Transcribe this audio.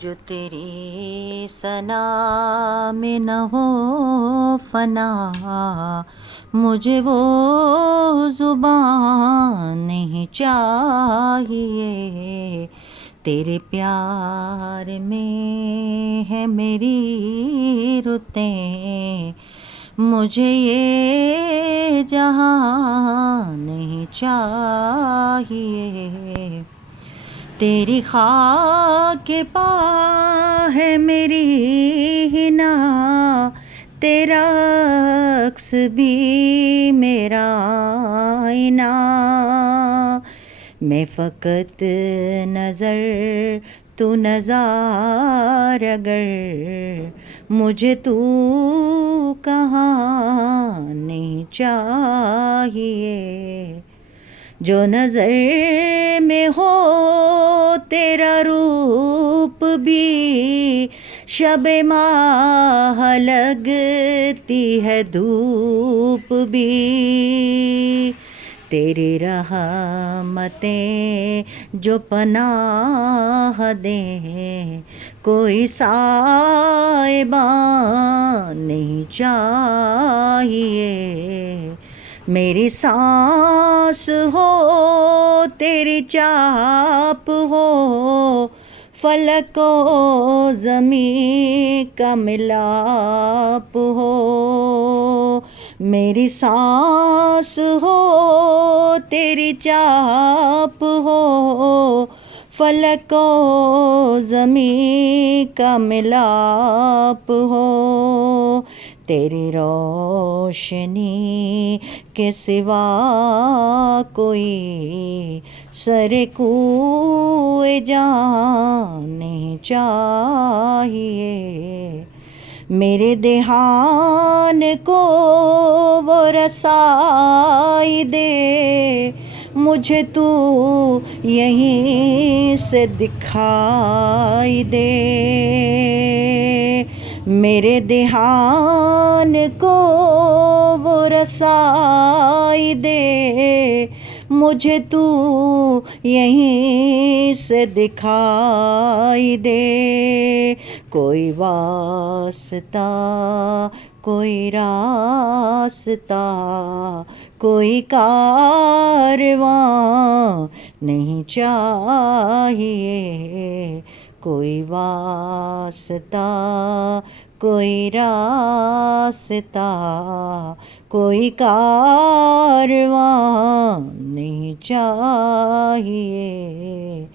جو تیری ثنا میں نہ ہو فنا، مجھے وہ زبان نہیں چاہیے۔ تیرے پیار میں ہے میری رتیں، مجھے یہ جہاں نہیں چاہیے۔ تیری خاک پا ہے میری حنا، تیرا عکس بھی میرا آئینہ۔ میں فقط نظر تو نظار، اگر مجھے تو کہاں نہیں چاہیے۔ جو نظر میں ہو تیرا روپ بھی، شب ماہ لگتی ہے دھوپ بھی۔ تیری رحمتیں جو پناہ دیں، کوئی سائبان نہیں چاہیے۔ میری سانس ہو تیری چاپ ہو، فلک و زمین کا ملاپ ہو۔ میری سانس ہو تیری چاپ ہو، فلک و زمین کا ملاپ ہو۔ تیری روشنی کے سوا کوئی سر کوئے جان نہیں چاہیے۔ میرے دھیان کو وہ رسائی دے، مجھے تو یہیں سے دکھائی دے۔ میرے دھیان کو وہ رسائی دے، مجھے تو یہیں سے دکھائی دے۔ کوئی واسطہ کوئی راستہ، کوئی کارواں نہیں چاہیے۔ کوئی واسطہ کوئی راستہ، کوئی کارواں نہیں چاہیے۔